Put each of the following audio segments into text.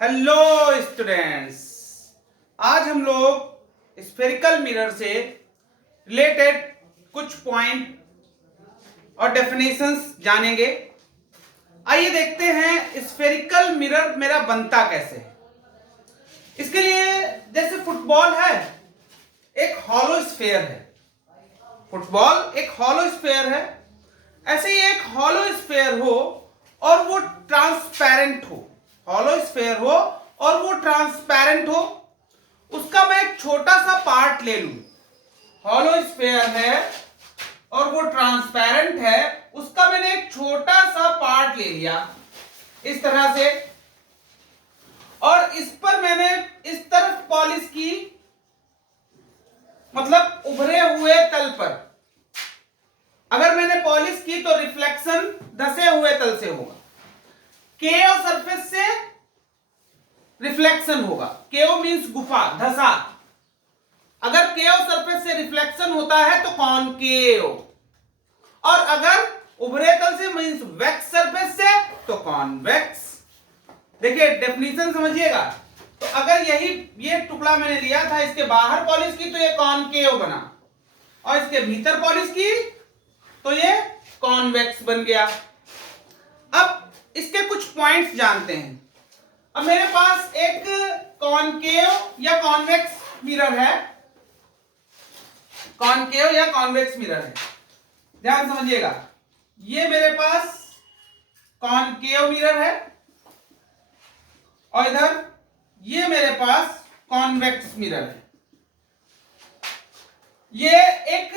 Hello students, आज हम लोग स्फेरिकल मिरर से रिलेटेड कुछ पॉइंट और डेफिनेशंस जानेंगे। आइए देखते हैं स्फेरिकल मिरर मेरा बनता कैसे है। इसके लिए जैसे फुटबॉल है, एक हॉलो स्फेयर है। फुटबॉल एक हॉलो स्फेयर है, ऐसे ही एक हॉलो स्फेयर हो और वो ट्रांसपेरेंट हो। हॉलो स्फेयर हो और वो ट्रांसपेरेंट हो, उसका मैं एक छोटा सा पार्ट ले लूं। हॉलो स्फेयर है और वो ट्रांसपेरेंट है, उसका मैंने एक छोटा सा पार्ट ले लिया इस तरह से, और इस पर मैंने इस तरफ पॉलिश की, मतलब उभरे हुए तल पर अगर मैंने पॉलिश की तो रिफ्लेक्शन धसे हुए तल से होगा। केओ सरफेस से रिफ्लेक्शन होगा। केओ मींस गुफा, धसा। अगर केओ सरफेस से रिफ्लेक्शन होता है तो कॉनकेव, और अगर उभरे तल से मींस वैक्स सरफेस से तो कॉन्वेक्स। देखिए डेफिनेशन समझिएगा। तो अगर ये टुकड़ा मैंने लिया था, इसके बाहर पॉलिश की तो ये कॉनकेव बना, और इसके भीतर पॉलिश की तो ये कॉन्वेक्स बन गया। अब इसके कुछ पॉइंट्स जानते हैं। अब मेरे पास एक कॉनकेव या कॉन्वेक्स मिरर है, कॉनकेव या कॉन्वेक्स मिरर है, ध्यान समझिएगा। ये मेरे पास कॉनकेव मिरर है और इधर ये मेरे पास कॉन्वेक्स मिरर है। ये एक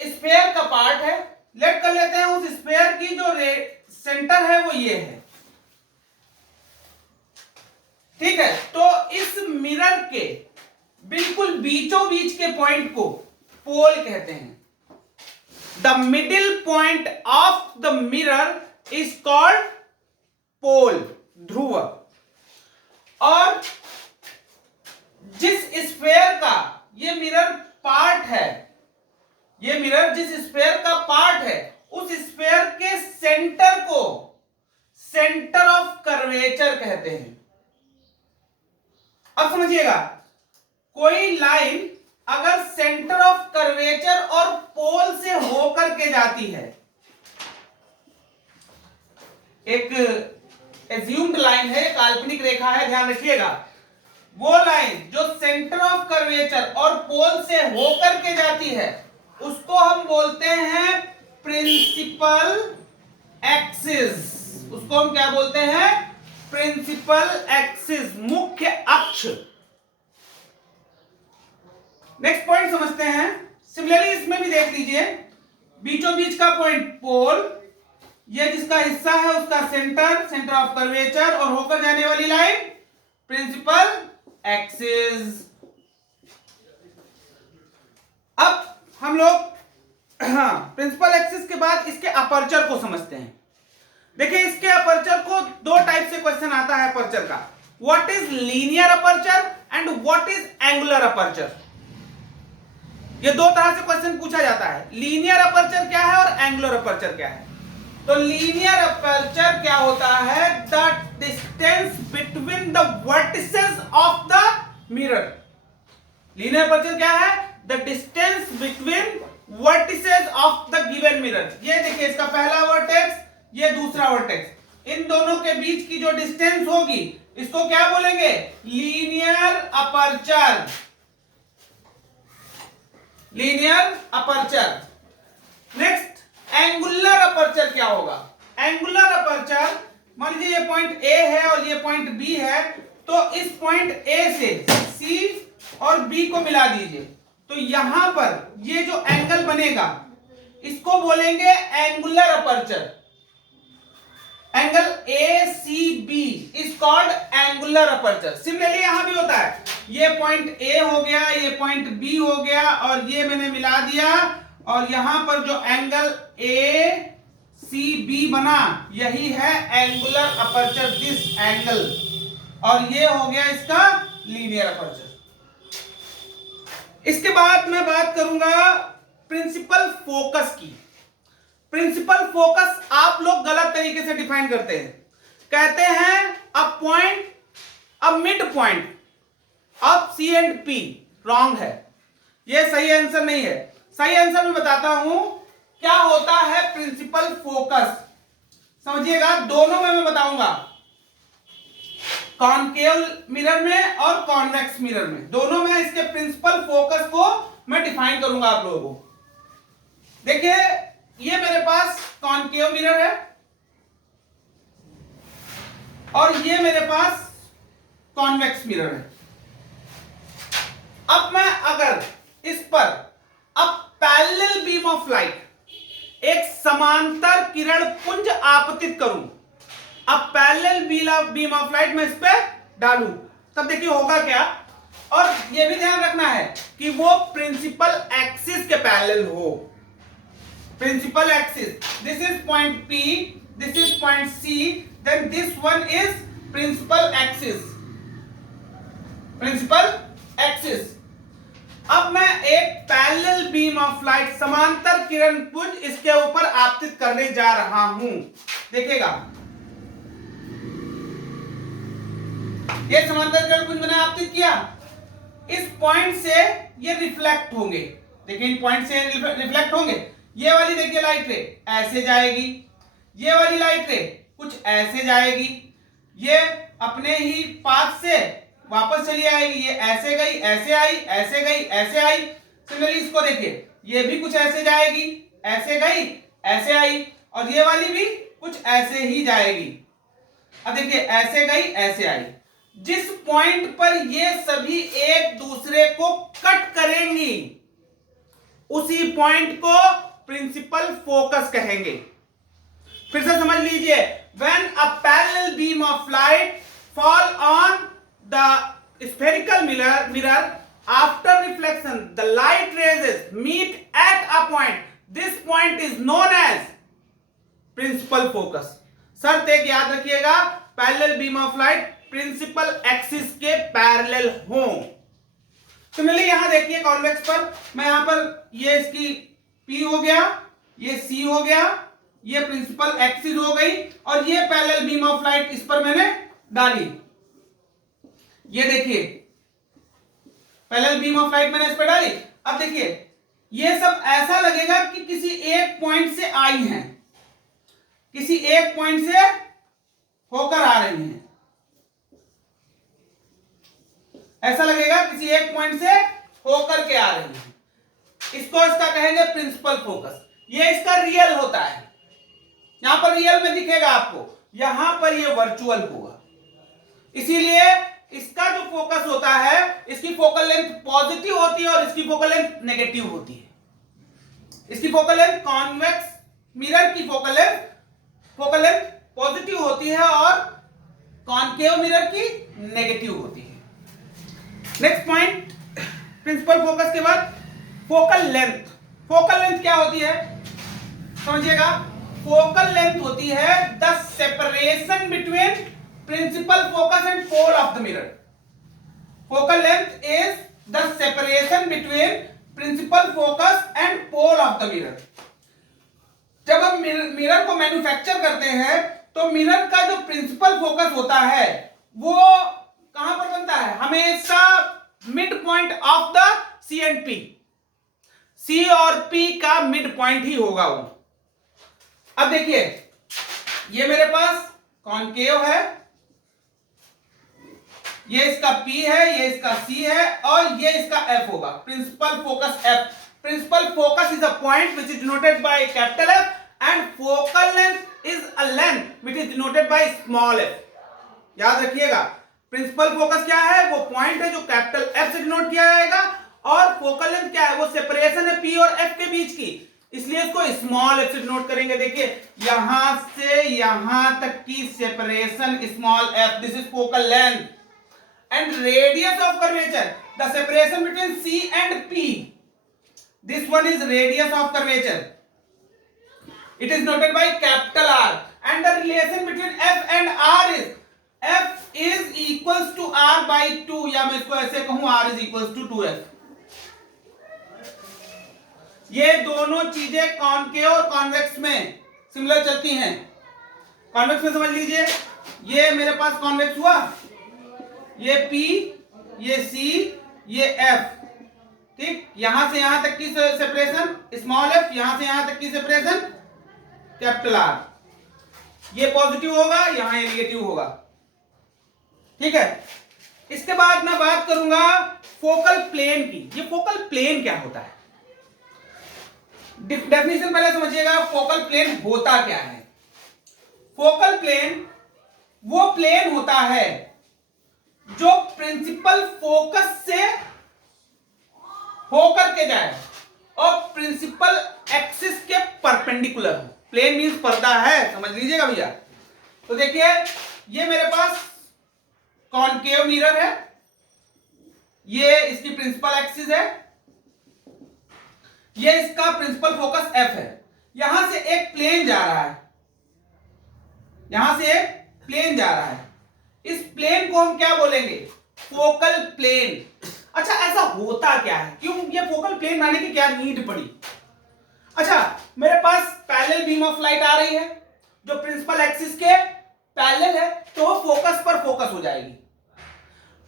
स्फेयर का पार्ट है। लेट कर लेते हैं उस स्फेयर की जो सेंटर है वो ये है, ठीक है। तो इस मिरर के बिल्कुल बीचों बीच के पॉइंट को पोल कहते हैं। The middle point of the mirror is called pole, ध्रुव। और जिस स्फेयर का ये मिरर पार्ट है, ये मिरर जिस स्फेयर का पार्ट है, उस स्फेयर के सेंटर को सेंटर ऑफ कर्वेचर कहते हैं। अब समझिएगा, कोई लाइन अगर सेंटर ऑफ कर्वेचर और पोल से होकर के जाती है, एक एज्यूम्ड लाइन है, काल्पनिक रेखा है, ध्यान रखिएगा, वो लाइन जो सेंटर ऑफ कर्वेचर और पोल से होकर के जाती है उसको हम बोलते हैं प्रिंसिपल एक्सिस। उसको हम क्या बोलते हैं? प्रिंसिपल एक्सिस, मुख्य अक्ष। नेक्स्ट पॉइंट समझते हैं। सिमिलरली इसमें भी देख लीजिए, बीचों बीच का पॉइंट पोल, ये जिसका हिस्सा है उसका सेंटर, सेंटर ऑफ कर्वेचर, और होकर जाने वाली लाइन प्रिंसिपल एक्सिस। अब हम लोग प्रिंसिपल एक्सिस के बाद इसके अपर्चर को समझते हैं। देखिए इसके अपर्चर को दो टाइप से क्वेश्चन आता है अपर्चर का। What is linear aperture and what is angular aperture. ये दो तरह से क्वेश्चन पूछा जाता है। लीनियर अपर्चर क्या है और एंगुलर अपर्चर क्या है। तो लीनियर अपर्चर क्या होता है? The distance between the vertices of the mirror. Linear aperture क्या है? The distance between vertices of the given mirror. ये देखिए, इसका पहला वर्टेक्स, ये दूसरा वर्टेक्स, इन दोनों के बीच की जो डिस्टेंस होगी इसको क्या बोलेंगे? Linear aperture. Linear aperture. Next angular aperture क्या होगा? एंगुलर अपर्चर, मान लीजिए ये पॉइंट ए है और ये पॉइंट बी है, तो इस पॉइंट ए से सी और बी को मिला दीजिए, तो यहां पर ये जो एंगल बनेगा इसको बोलेंगे angular aperture. Angle A C B is called angular aperture. Similarly यहां भी होता है, ये पॉइंट ए हो गया, ये पॉइंट बी हो गया, और ये मैंने मिला दिया, और यहां पर जो एंगल ए सी बी बना यही है एंगुलर अपर्चर, दिस एंगल, और ये हो गया इसका लीनियर अपर्चर। इसके बाद मैं बात करूंगा प्रिंसिपल फोकस की। प्रिंसिपल फोकस आप लोग गलत तरीके से डिफाइन करते हैं। कहते हैं अ पॉइंट अब मिड पॉइंट, अब सी एंड पी रॉन्ग है, ये सही आंसर नहीं है। सही आंसर मैं बताता हूं क्या होता है प्रिंसिपल फोकस, समझिएगा। दोनों में मैं बताऊंगा, कॉनकेव मिरर में और कॉन्वेक्स मिरर में, दोनों में इसके प्रिंसिपल फोकस को मैं डिफाइन करूंगा आप लोगों को। देखिए ये मेरे पास कॉनकेव मिरर है और ये मेरे पास कॉन्वेक्स मिरर है। अब मैं अगर इस पर अब पैरेलल बीम ऑफ लाइट, एक समांतर किरण पुंज आपतित करूं, अब पैरेलल बीम ऑफ लाइट मैं इस पे डालूं, तब देखिए होगा क्या। और यह भी ध्यान रखना है कि वो प्रिंसिपल एक्सिस के पैरेलल हो। Principal axis, this is point P, this is point C, then this one is principal axis, principal axis. अब मैं एक पैरेलल बीम ऑफ लाइट, समांतर किरण पुंज इसके ऊपर आपतित करने जा रहा हूं। देखिएगा ये समांतर किरण पुंज मैंने आपतित किया, इस पॉइंट से ये रिफ्लेक्ट होंगे। देखिए इन पॉइंट से रिफ्लेक्ट होंगे। ये वाली देखिए लाइट रे ऐसे जाएगी, ये वाली लाइट रे कुछ ऐसे जाएगी, ये अपने ही पाथ से वापस चली आएगी, ये ऐसे गई, ऐसे आई, ऐसे गई, ऐसे आई। सिमिलरली इसको देखिए, ये भी कुछ ऐसे जाएगी, ऐसे गई, ऐसे आई, और ये वाली भी कुछ ऐसे ही जाएगी। अब देखिए ऐसे गई, ऐसे आई। जिस पॉइंट पर ये सभी एक दूसरे को कट करेंगी उसी पॉइंट को प्रिंसिपल फोकस कहेंगे। फिर से समझ लीजिए, when a parallel beam of light fall on the spherical mirror after reflection, the light rays meet at a point, this point is known as principal focus। शर्त एक याद रखिएगा, parallel beam of light principal axis के parallel हो। Similarly यहां देखिए convex पर, मैं यहां पर ये इसकी P हो गया, ये C हो गया, ये प्रिंसिपल एक्सिस हो गई, और ये पैरेलल बीम ऑफ लाइट इस पर मैंने डाली। ये देखिए पैरेलल बीम ऑफ लाइट मैंने इस पे डाली। अब देखिए ये सब ऐसा लगेगा कि किसी एक पॉइंट से आई हैं, किसी एक पॉइंट से होकर आ रही हैं, ऐसा लगेगा किसी एक पॉइंट से होकर के आ रही हैं। इसको इसका कहेंगे प्रिंसिपल फोकस। ये इसका रियल होता है, यहां पर रियल में दिखेगा आपको, यहां पर ये वर्चुअल होगा। इसीलिए इसका जो फोकस होता है, इसकी फोकल लेंथ पॉजिटिव होती है और इसकी फोकल लेंथ नेगेटिव होती है। इसकी फोकल लेंथ, कॉन्वेक्स मिरर की फोकल लेंथ पॉजिटिव होती है और कॉनकेव मिरर की नेगेटिव होती है। नेक्स्ट पॉइंट, प्रिंसिपल फोकस के बाद फोकल लेंथ। फोकल लेंथ क्या होती है समझिएगा, फोकल लेंथ होती है the separation between principal focus and pole of the mirror। Focal length is the separation between principal focus and pole of the mirror। जब हम मिरर को मैन्युफैक्चर करते हैं तो मिरर का जो प्रिंसिपल फोकस होता है वो कहां पर बनता है, हमेशा mid point of the C and P, C और पी का मिड पॉइंट ही होगा वो। अब देखिए ये मेरे पास कॉनकेव है, ये इसका P है, ये इसका C है, और ये इसका F होगा, principal focus F। Principal focus is a point which is denoted by capital F and focal length is a length which is denoted by small f। याद रखिएगा प्रिंसिपल फोकस क्या है, वो पॉइंट है जो कैपिटल F से denote किया जाएगा, और फोकल लेंथ क्या है, वो सेपरेशन है P और F के बीच की, इसलिए इसको स्मॉल f से डिनोट करेंगे। देखिए यहां से यहां तक की separation small f, this is focal length. And radius of curvature, the separation between C and P, this one is radius of curvature, it is noted by capital R, and the relation between F and R is F is equals to R by 2, या मैं इसको ऐसे कहूं R is equals to 2F। ये दोनों चीजें concave और convex में सिमिलर चलती हैं। कॉन्वेक्स में समझ लीजिए, ये मेरे पास कॉन्वेक्स हुआ, ये P, ये C, ये F, ठीक। यहां से यहां तक की सेपरेशन स्मॉल f, यहां से यहां तक की सेपरेशन कैपिटल R। ये पॉजिटिव होगा, यहां ये नेगेटिव होगा, ठीक है। इसके बाद मैं बात करूंगा फोकल प्लेन की। ये फोकल प्लेन क्या होता है, डेफिनेशन पहले समझिएगा। फोकल प्लेन होता क्या है? फोकल प्लेन वो प्लेन होता है जो प्रिंसिपल फोकस से होकर के जाए और प्रिंसिपल एक्सिस के परपेंडिकुलर हो। प्लेन मींस पर्दा है, समझ लीजिएगा भैया। तो देखिए, ये मेरे पास कॉनकेव मिरर है, ये इसकी प्रिंसिपल एक्सिस है, ये इसका प्रिंसिपल फोकस F है। यहां से एक प्लेन जा रहा है, यहां से एक प्लेन जा रहा है। इस प्लेन को हम क्या बोलेंगे? Focal plane. अच्छा, ऐसा होता क्या है, क्यों ये फोकल प्लेन बनाने की क्या नीड पड़ी? अच्छा, मेरे पास पैरेलल बीम ऑफ लाइट आ रही है जो प्रिंसिपल एक्सिस के पैरेलल है, तो वो फोकस पर फोकस हो जाएगी।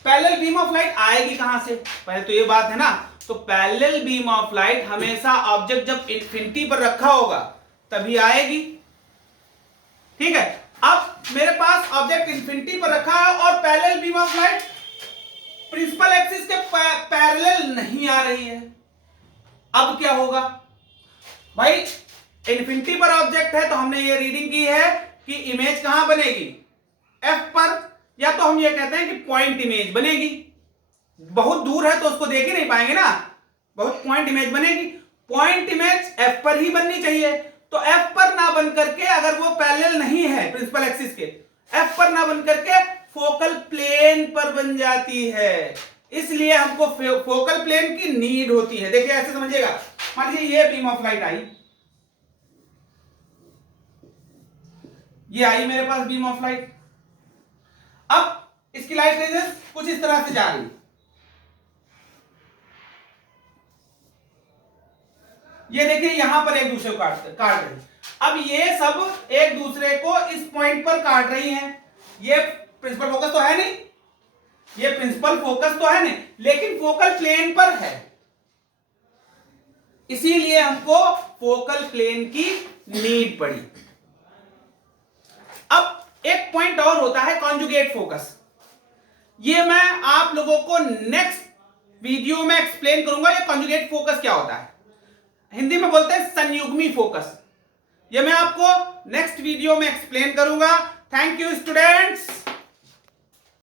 पैरेलल बीम ऑफ लाइट आएगी कहां से? पहले तो ये बात है ना। तो पैरेलल बीम ऑफ लाइट हमेशा ऑब्जेक्ट जब इन्फिनिटी पर रखा होगा तभी आएगी, ठीक है। अब मेरे पास ऑब्जेक्ट इन्फिनिटी पर रखा है और parallel beam of light principal axis के पैरेलल नहीं आ रही है। अब क्या होगा भाई? इन्फिनिटी पर ऑब्जेक्ट है तो हमने ये रीडिंग की है कि इमेज कहां बनेगी? F पर, या तो हम ये कहते हैं कि पॉइंट इमेज बनेगी। बहुत दूर है तो उसको देख ही नहीं पाएंगे ना, बहुत पॉइंट इमेज बनेगी। पॉइंट इमेज F पर ही बननी चाहिए। तो F पर ना बन करके, अगर वो पैरेलल नहीं है प्रिंसिपल एक्सिस के, F पर ना बन करके फोकल प्लेन पर बन जाती है। इसलिए हमको फोकल प्लेन की नीड होती है। देखिए ऐसे समझिएगा, मान लीजिए ये बीम ऑफ लाइट आई, ये आई मेरे पास बीम ऑफ लाइट। अब इसकी लाइट रेजेस कुछ इस तरह से जा रही, ये देखिए यहां पर एक दूसरे को काट रही। अब ये सब एक दूसरे को इस पॉइंट पर काट रही हैं। ये प्रिंसिपल फोकस तो है नहीं, ये प्रिंसिपल फोकस तो है नहीं, लेकिन फोकल प्लेन पर है। इसीलिए हमको फोकल प्लेन की नीड पड़ी। अब एक पॉइंट और होता है कॉन्जुगेट फोकस। ये मैं आप लोगों को नेक्स्ट वीडियो में एक्सप्लेन करूंगा। ये कॉन्जुगेट फोकस क्या होता है, हिंदी में बोलते हैं संयुग्मी फोकस। ये मैं आपको नेक्स्ट वीडियो में एक्सप्लेन करूंगा। Thank you students.